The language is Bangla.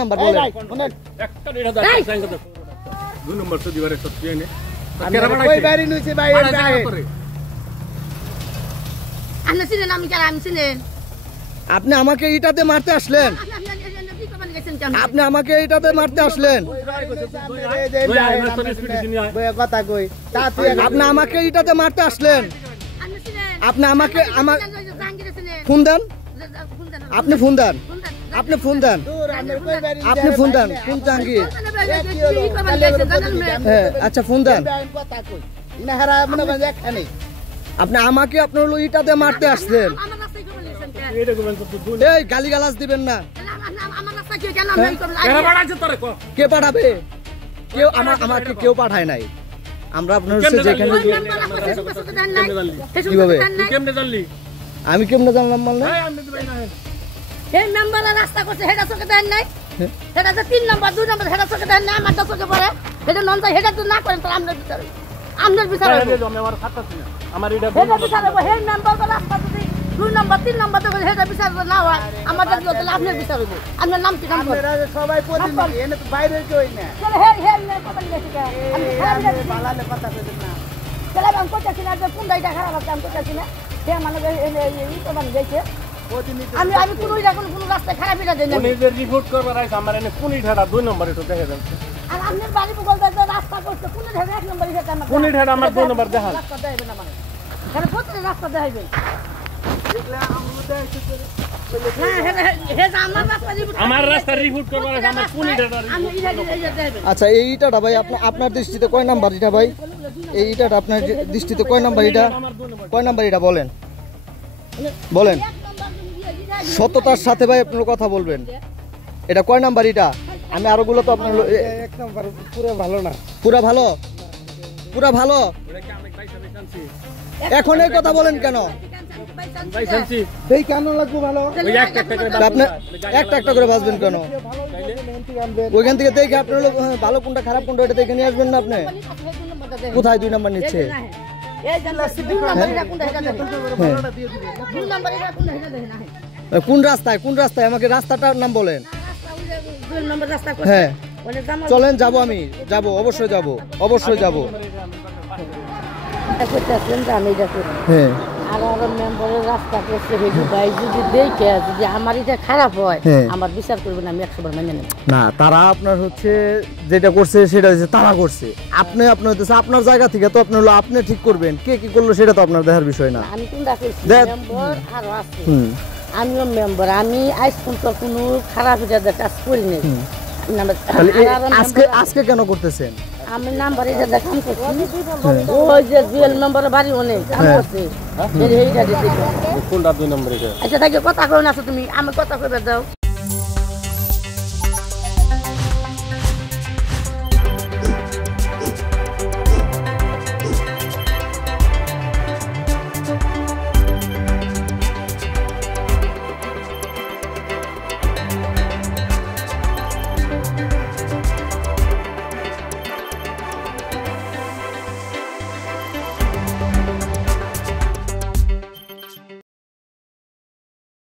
নাম্বার বলেন একটা 1,500 2 নম্বর তো দিবারে সত্যি এনে কই বাড়ি নইছে ভাই আপনি চিনেন আমি কেন আমি চিনেন আপনি আমাকে ইটাতে মারতে আসলেন আপনি আমাকে ইটাতে মারতে আসলেন কথা কই আপনি আমাকে ইটাতে মারতে আসলেন আপনি আমাকে ফোন দেন আপনি ফোন দেন আপনি ফোন দেন আপনি ফোন দেন কোন জাহাঙ্গীর হ্যাঁ আচ্ছা ফোন দেন কথা কই না হারা মনে করে এখানে আপনি আমাকে আপনার হলো ইটাতে মারতে আসলেন এই গালিগালাজ দিবেন না কে পাঠাবে কেউ আমাকে কেউ পাঠায় নাই আমরা আপনার যেখানে কিভাবে আমি কেমনে জানলাম মানে এই মেম্বারের রাস্তা করছে হেডা চোখে দেন নাই হেডা যে 3 নম্বর 2 নম্বর হেডা চোখে দেন নাই আমার তো চোখে পড়ে হেডা নন যায় হেডা তো না করেন তো আমরা বিচার আমরা বিচার আমার খাতা ছিল আমার এটা হেডা বিচার হবে হেড মেম্বার রাস্তা যদি 2 নম্বর 3 নম্বর তো হেডা বিচার না হয় আমাদের তো লাভের বিচার হবে আপনার নাম কি নাম আপনারা সবাই প্রতিনিধি এনে তো বাইরে কই না চলে হেড হেড না কথা লিখে গেছে আমি বালালে কথা কইতেন না চলে আমি কইতাছি না যে কোন দাইটা খারাপ আছে আমি কইতাছি না সে মানে এই তো মানে গেছে আমি আমি কোন রাস্তা খারাপ এটা দেন উনি যে রিপোর্ট করবার আইছে আমার এনে কোন ইঠাটা 2 নম্বরে তো দেখা যাচ্ছে আর আপনার বাড়ি বলতে যে রাস্তা করতে কোন ঢাকা 1 নম্বরে এটা আমার কোন ইঠাটা আমার 2 নম্বর দেখান রাস্তা দেখাইবে না মানে কেন প্রত্যেক রাস্তা দেখাইবে দেখলে আমরা দেখাইছি আমার রাস্তা রিপোর্ট করবার আইছে আমার কোন ইঠাটা আমি এটা দেখাইবে আচ্ছা এই ইটাটা ভাই আপনার দৃষ্টিতে কয় নাম্বার এটা ভাই এই ইটাটা আপনার দৃষ্টিতে কয় নাম্বার এটা বলেন বলেন সততার সাথে ভাই আপনার কথা বলবেন এটা কয় নাম্বার এটা আমি আরোগুলো তো আপনার এক নাম্বার পুরো ভালো না পুরা ভালো এখন এই কথা বলেন কেন এই কেন লাগবে ভালো আপনি একটা করে বাঁচবেন কেন ওইখান থেকে দেখে আপনার ভালো কোনটা খারাপ কোনটা এটা দেখে নিয়ে আসবেন না আপনি কোথায় 2 নাম্বার নিচ্ছে কোন রাস্তায় আমাকে রাস্তাটার নাম বলেন হ্যাঁ চলেন যাবো আমি অবশ্যই যাবো হ্যাঁ মেম্বারের রাস্তা করছে ভাই যদি দেখে যদি আমার এটা খারাপ হয় আমার বিচার করবেন আমি 100 বার মেনে নেব না তারা আপনার হচ্ছে যেটা করছে সেটা হচ্ছে তারা করছে আপনি আপনার হচ্ছে আপনার জায়গা থেকে তো আপনি হলো আপনি ঠিক করবেন কে কি করলো সেটা তো আপনার দেখার বিষয় না আমি কোনটা করছি মেম্বার আর আছে আমিও মেম্বার আমি আজ পর্যন্ত কোনো খারাপ এটা কাজ করি নাই আজকে কেন করতেছেন আমি নাম্বার এটা দেখাম করছি ওই যে জুয়েল মেম্বারের বাড়ি অনেক কাম করছে এইটা দিতে কোনটা 2 নম্বরে আচ্ছা তাকে কথা কই না তুমি আমি কথা কইবে দাও